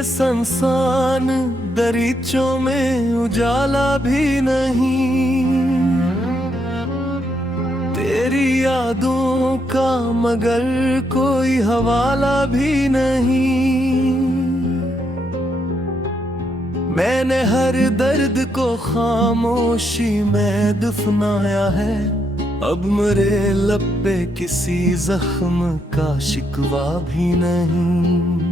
ये संसान दरीचों में उजाला भी नहीं, तेरी यादों का मगर कोई हवाला भी नहीं। मैंने हर दर्द को खामोशी में दफनाया है, अब मेरे लब पे किसी जख्म का शिकवा भी नहीं।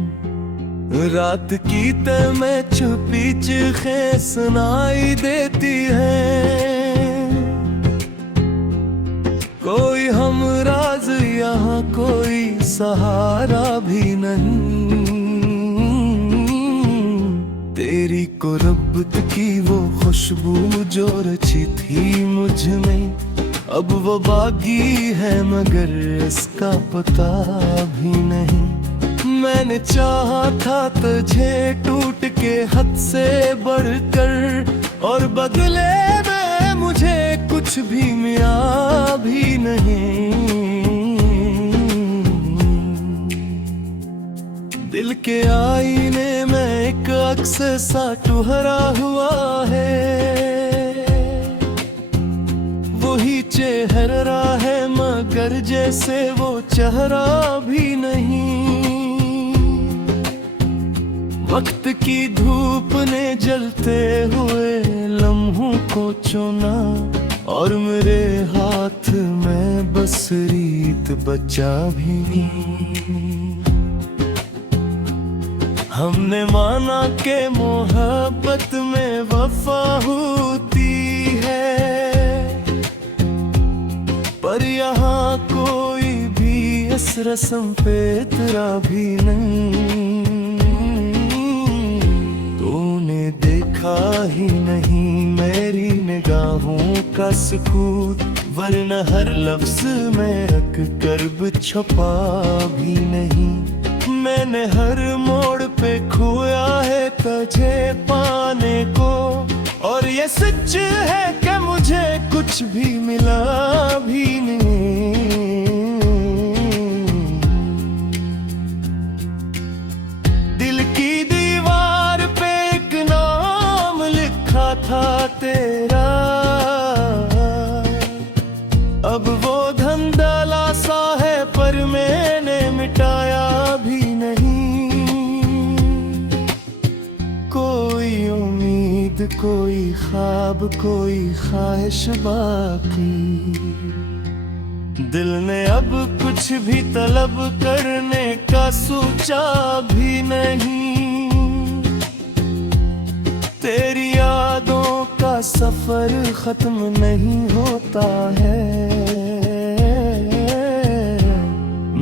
रात की तय में छुपी चीखें सुनाई देती हैं, कोई हमराज यहाँ कोई सहारा भी नहीं। तेरी कुर्बत की वो खुशबू जो रची थी मुझ में, अब वो बागी है मगर इसका पता भी नहीं। मैंने चाहा था तुझे टूट के हद से बढ़कर, और बदले में मुझे कुछ भी मिला भी नहीं। दिल के आईने में एक अक्स सा ठुहरा हुआ है, वही चेहरा है मगर जैसे वो चेहरा भी नहीं। वक्त की धूप ने जलते हुए लम्हों को चुना, और मेरे हाथ में बस रीत बचा भी नहीं। हमने माना के मोहब्बत में वफा होती है, पर यहाँ कोई भी इस रस्म पे इतरा भी नहीं। तूने देखा ही नहीं मेरी निगाहों का सुकून, वरना हर लफ्ज में रख कर छुपा भी नहीं। मैंने हर मोड़ पे खोया है तुझे पाने को, और ये सच है कि मुझे कुछ भी मिला भी नहीं। दिल की दीवार पे एक नाम लिखा था तेरा, अब वो धंधला सा है पर मैंने मिटाया भी नहीं। कोई उम्मीद कोई ख्वाब कोई ख्वाहिश बाकी, दिल ने अब कुछ भी तलब करने का सोचा भी नहीं। तेरी यादों का सफर खत्म नहीं होता है,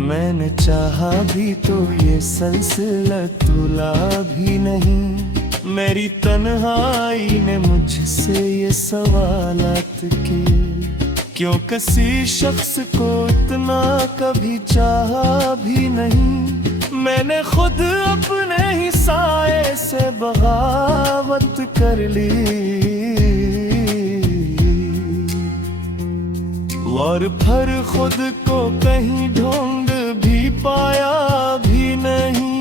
मैंने चाहा भी तो ये सिलसिला तुला भी नहीं। मेरी तन्हाई ने मुझसे ये सवालात किए, क्यों किसी शख्स को इतना कभी चाहा भी नहीं। मैंने खुद अपने ही साए से बगावत कर ली, और फिर खुद को कहीं ढूंढ भी पाया भी नहीं।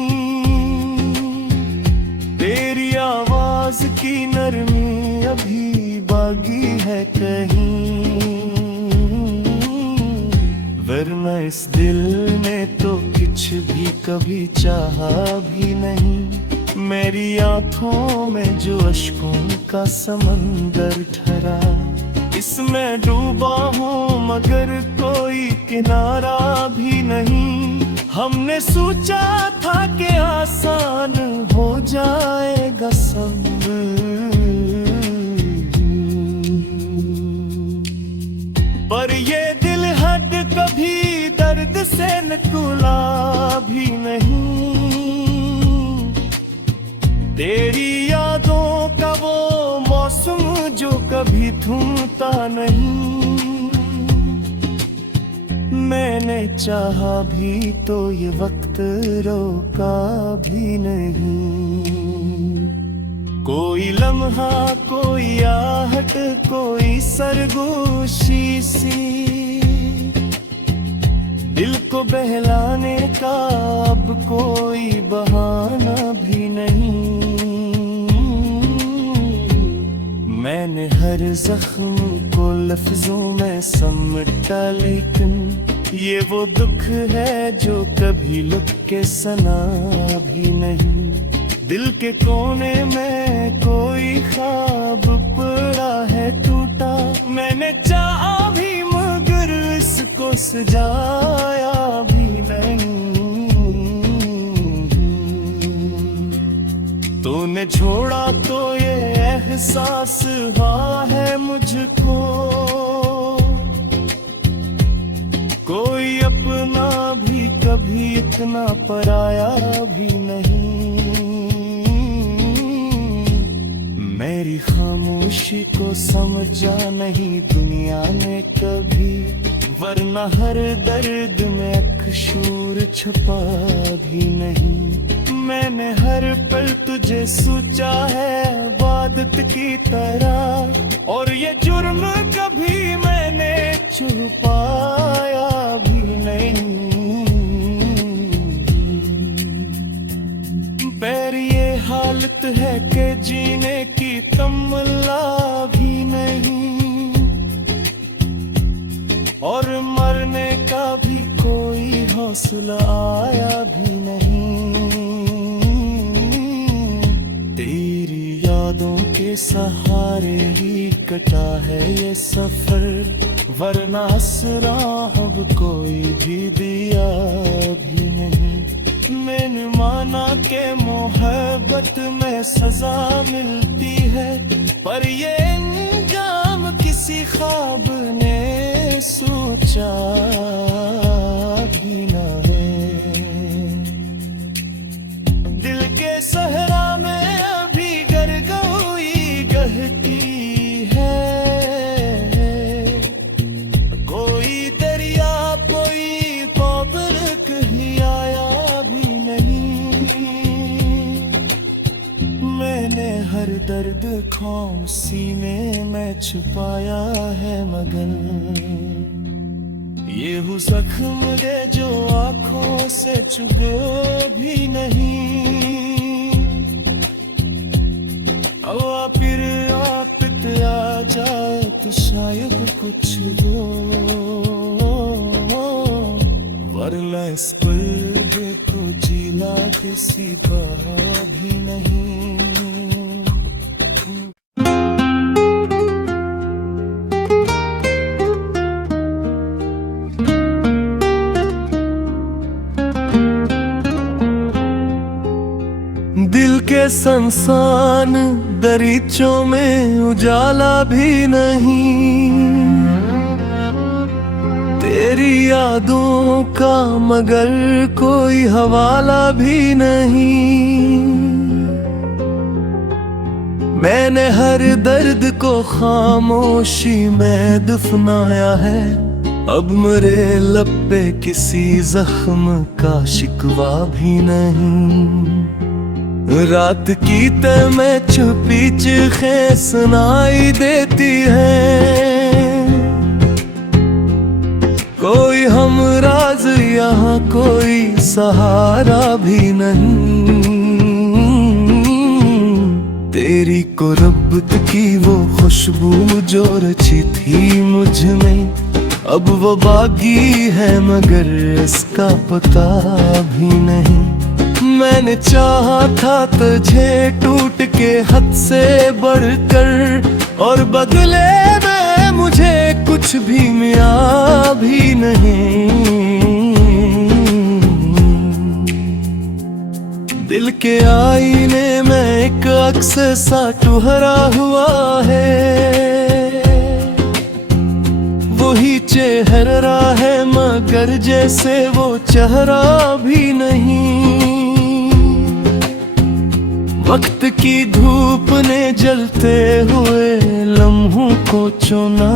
तेरी आवाज की नरमी अभी बाकी है कहीं, वरना इस दिल ने तो कुछ भी कभी चाहा भी नहीं। मेरी आंखों में जो अश्कों का समंदर ठहरा, इसमें डूबा हूँ मगर कोई किनारा भी नहीं। हमने सोचा था कि आसान हो जाएगा सब, पर ये दिल हट कभी दर्द से निकला भी नहीं। तेरी यादों का वो मौसम जो कभी थमता नहीं, मैंने चाहा भी तो ये वक्त रोका भी नहीं। कोई लम्हा कोई आहट कोई सरगोशी सी, दिल तुझको बहलाने का अब कोई बहाना भी नहीं। मैंने हर जख्म को लफ्जों में समेटा, लेकिन ये वो दुख है जो कभी लुक के सना भी नहीं। दिल के कोने में कोई ख्वाब पड़ा है टूटा, मैंने चाहा भी मगर इसको सजाया भी नहीं। तूने छोड़ा तो ये एहसास हुआ है मुझको, कोई अपना भी कभी इतना पराया भी नहीं। मेरी खामोशी को समझा नहीं दुनिया ने कभी, वरना हर दर्द में अकशूर छुपा भी नहीं। मैंने हर पल तुझे सोचा है इबादत की तरह, और ये जुर्म कभी मैंने छुपाया भी नहीं। पर ये हालत है कि जीने की तमन्ना भी नहीं, और मरने का भी कोई हौसला आया भी नहीं। तेरी यादों के सहारे ही कटा है ये सफर, वरना असरा अब कोई भी दिया भी नहीं। मैंने माना के मोहब्बत में सजा मिलती है, पर ये अंजाम किसी ख्वाब ने सोचा भी न है। दिल के सहरा में अभी गरगोई गहती है, कोई दरिया कोई बाबर कहीं आया भी नहीं। मैंने हर दर्द खौफ सीने में छुपाया है, मगर ये हूँ जख्म दे जो आंखों से चुभे भी नहीं। हवा फिर आफत आ जाए तो शायद कुछ दो, वरना इस पल को जिला किसी बात भी नहीं। दिल के संसान दरीचों में उजाला भी नहीं, तेरी यादों का मगर कोई हवाला भी नहीं। मैंने हर दर्द को खामोशी में दफनाया है, अब मेरे लब पे किसी जख्म का शिकवा भी नहीं। रात की तह में छुपी चीखें सुनाई देती हैं, कोई हम राज यहाँ कोई सहारा भी नहीं। तेरी कुर्बत की वो खुशबू जो रची थी मुझ में, अब वो बागी है मगर इसका पता भी नहीं। मैंने चाहा था तुझे टूट के हद से बढ़कर, और बदले में मुझे कुछ भी मिला भी नहीं। दिल के आईने में एक अक्स सा ठुहरा हुआ है, वही चेहरा है मगर जैसे वो चेहरा भी नहीं। वक्त की धूप ने जलते हुए लम्हों को चुना,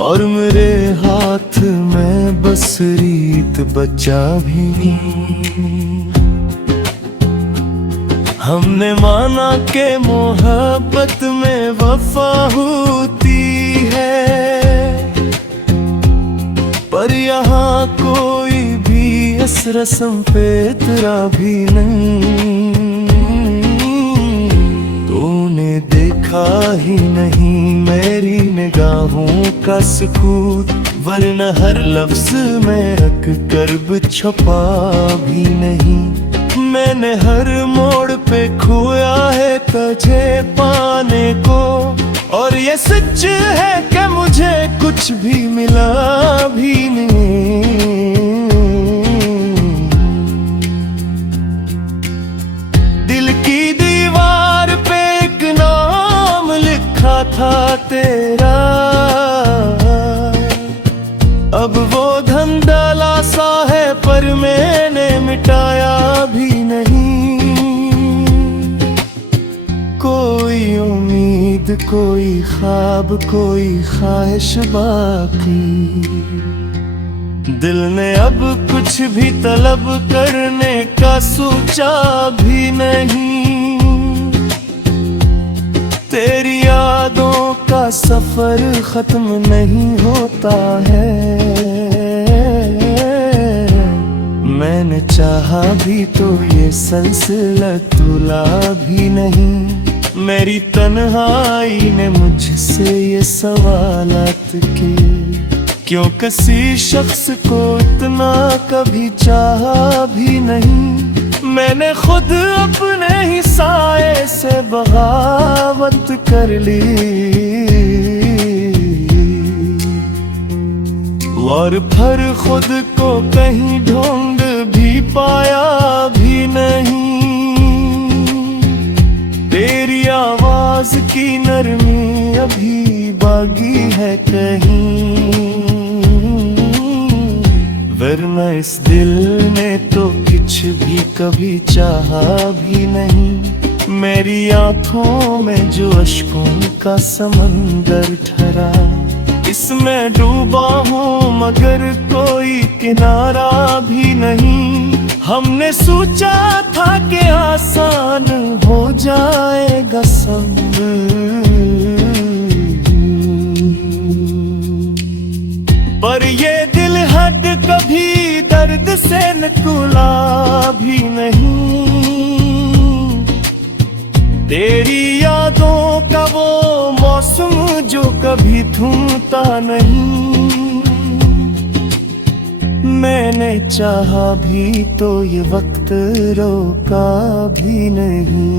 और मेरे हाथ में बस रीत बचा भी। हमने माना के मोहब्बत में वफा होती है, पर यहाँ कोई भी रस्म पे तेरा भी नहीं, तूने देखा ही नहीं मेरी निगाहों का सुकूत, वरना हर लफ्ज में रख कर छुपा भी नहीं। मैंने हर मोड़ पे खोया है तुझे पाने को, और ये सच है कि मुझे कुछ भी मिला भी नहीं। दिल की दीवार पे एक नाम लिखा था तेरा, अब वो धंधला सा है पर मैंने मिटाया भी नहीं। कोई उम्मीद, कोई ख्वाब, कोई ख्वाहिश बाकी, दिल ने अब कुछ भी तलब करने का सोचा भी नहीं। तेरी यादों का सफर खत्म नहीं होता है, मैंने चाहा भी तो ये सिलसिला तुला भी नहीं। मेरी तन्हाई ने मुझसे ये सवालात किए, क्यों किसी शख्स को इतना कभी चाहा भी नहीं। मैंने खुद अपने ही साए से बगावत कर ली, और फिर खुद को कहीं ढूंढ भी पाया भी नहीं। तेरी आवाज की नरमी अभी बाकी है कहीं, वरना इस दिल ने तो कुछ भी कभी चाहा भी नहीं। मेरी आंखों में जो अश्कों का समंदर ठहरा, इसमें डूबा हूँ मगर कोई किनारा भी नहीं। हमने सोचा था कि आसान हो जाएगा सब, पर ये दिल हट कभी दर्द से निकला भी नहीं। तेरी यादों का वो मौसम जो कभी थमता नहीं, मैंने चाहा भी तो ये वक्त रोका भी नहीं।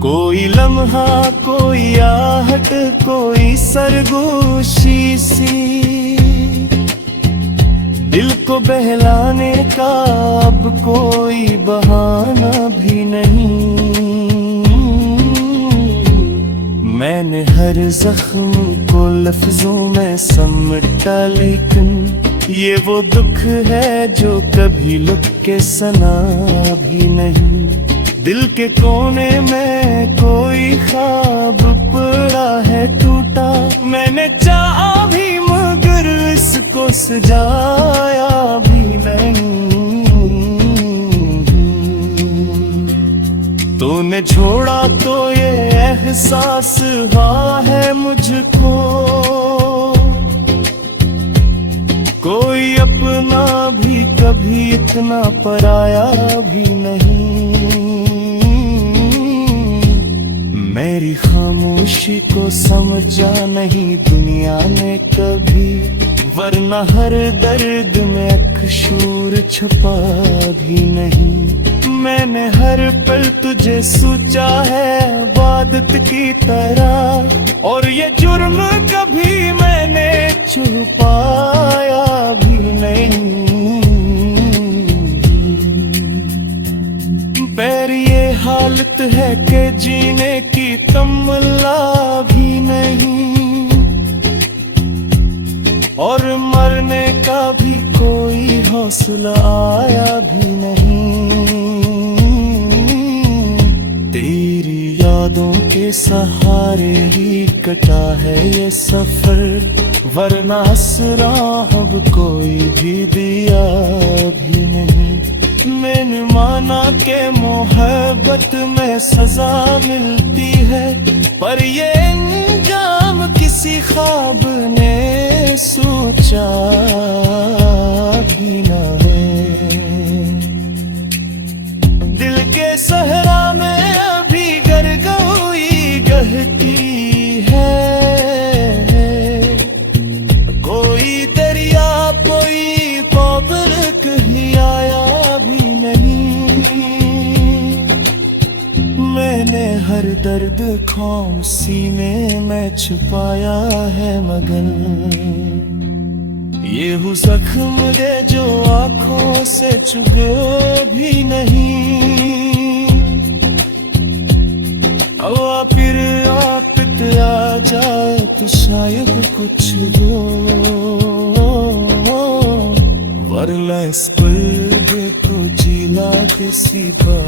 कोई लम्हा, कोई आहट, कोई सरगोशी सी, दिल को बहलाने का अब कोई बहाना भी नहीं। मैंने हर जख्म को लफ्जों में समेटा, लेकिन ये वो दुख है जो कभी लुक के सना भी नहीं। दिल के कोने में कोई ख्वाब पड़ा है टूटा, मैंने चाहा भी मगर इसको सजाया भी नहीं। तूने छोड़ा तो ये एहसास हुआ है मुझको, कोई अपना भी कभी इतना पराया भी नहीं। मेरी खामोशी को समझा नहीं दुनिया ने कभी, वरना हर दर्द में अकशूर छुपा भी नहीं। मैंने हर पल तुझे सोचा है इबादत की तरह, और ये जुर्म कभी मैंने छुपाया भी नहीं। पर ये हालत है कि जीने की तमन्ना भी नहीं, और मरने का भी कोई हौसला आया भी नहीं। तेरी यादों के सहारे ही कटा है ये सफर, वरना असरा अब कोई भी दिया भी नहीं। मैंने माना के मोहब्बत में सजा मिलती है, पर ये अंजाम किसी ख्वाब ने सोचा भी ना है। की है। कोई दरिया कोई बाबर कहीं आया भी नहीं। मैंने हर दर्द खौफ सीने में छुपाया है, मगर ये हूँ जख्म दे जो आंखों से चुभे भी नहीं। हवा फिर आफत आ जाए तो शायद कुछ दो, वरना इस पर्दे को जिला के सिवा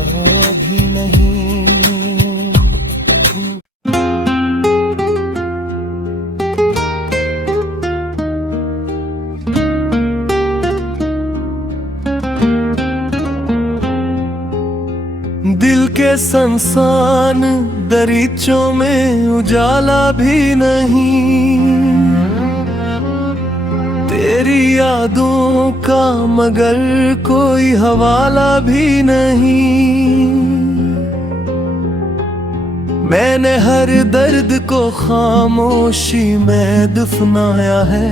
भी नहीं। दिल के संसान दरीचों में उजाला भी नहीं। तेरी यादों का मगर कोई हवाला भी नहीं। मैंने हर दर्द को खामोशी में दफनाया है,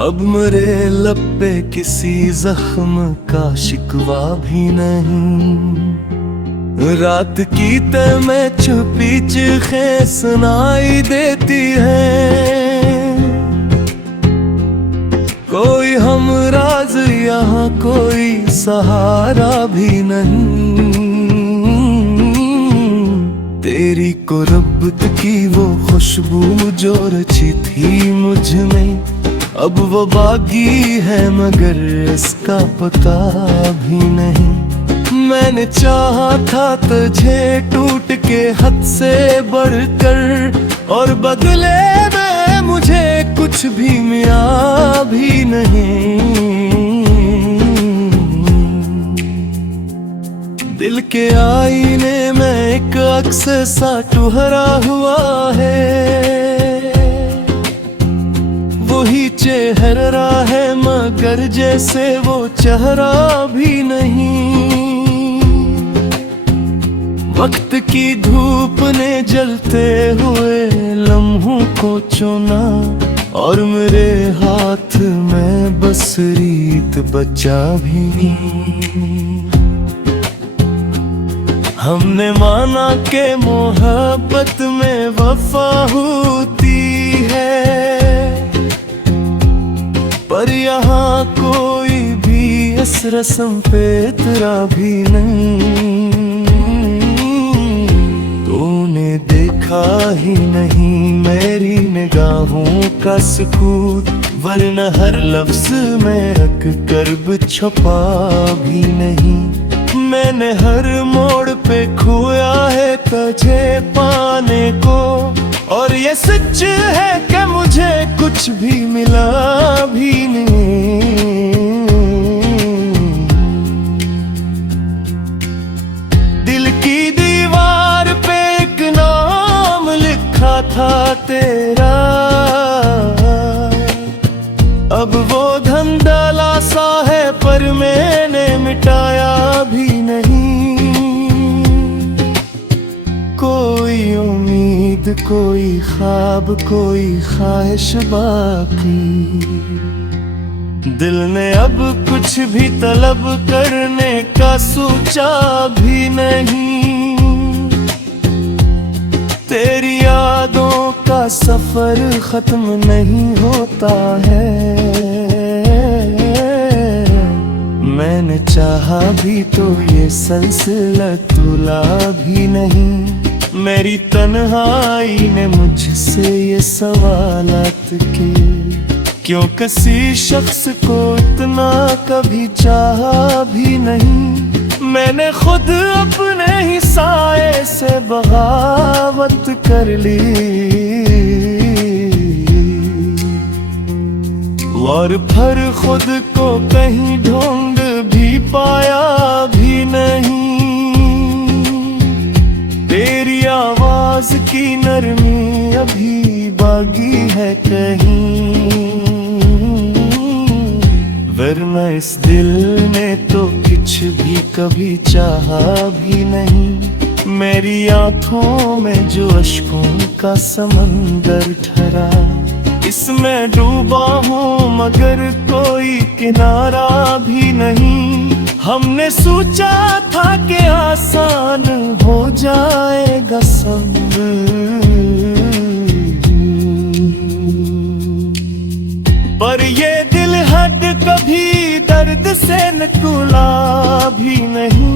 अब मेरे लब पे किसी जख्म का शिकवा भी नहीं। रात की तय में छुपी चीखें सुनाई देती हैं। कोई हमराज यहाँ कोई सहारा भी नहीं। तेरी कुर्बत की वो खुशबू जो रची थी मुझ में, अब वो बागी है मगर इसका पता भी नहीं। मैंने चाहा था तुझे टूट के हद से बढ़कर, और बदले में मुझे कुछ भी मिला भी नहीं। दिल के आईने में एक अक्स सा ठुहरा हुआ है, वही चेहरा है मगर जैसे वो चेहरा भी नहीं। वक्त की धूप ने जलते हुए लम्हों को चुना, और मेरे हाथ में बस रीत बचा भी नहीं। हमने माना के मोहब्बत में वफा होती है, पर यहाँ कोई भी इस रस्म पे इतरा भी नहीं। तूने देखा ही नहीं मेरी निगाहों का सुकून, वरना हर लफ्ज में रख कर्ब छुपा भी नहीं। मैंने हर मोड़ पे खोया है तुझे पाने को, और ये सच है कि मुझे कुछ भी मिला भी नहीं। दिल की दीवार पे एक नाम लिखा था तेरा, अब वो धंधला सा है पर मैंने मिटाया भी नहीं। कोई उम्मीद कोई ख्वाब कोई ख्वाहिश बाकी, दिल ने अब कुछ भी तलब करने का सोचा भी नहीं। तेरी यादों का सफर खत्म नहीं होता है, मैंने चाहा भी तो ये सिलसिला तुला भी नहीं। मेरी तन्हाई ने मुझसे ये सवालात किए, क्यों किसी शख्स को इतना कभी चाहा भी नहीं। मैंने खुद अपने ही साए से बगावत कर ली, और फिर खुद को कहीं ढूंढ भी पाया भी नहीं। तेरी आवाज की नरमी अभी बाकी है कहीं, वरना इस दिल ने तो कुछ भी कभी चाहा भी नहीं। मेरी आंखों में जो अश्कों का समंदर ठहरा, इसमें डूबा हूँ मगर कोई किनारा भी नहीं। हमने सोचा था कि आसान हो जाएगा सब, पर ये दिल हद कभी दर्द से निकला भी नहीं।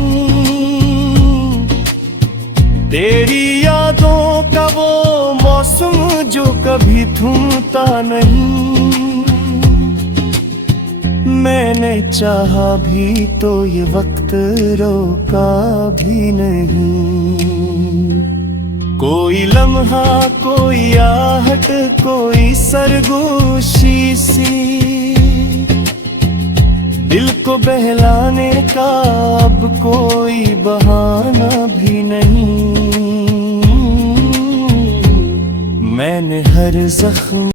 तेरी यादों का वो मौसम जो कभी थमता नहीं। मैंने चाहा भी तो ये वक्त रोका भी नहीं। कोई लम्हा, कोई आहट, कोई सरगोशी सी, दिल को बहलाने का अब कोई बहाना भी नहीं। मैंने हर जख्म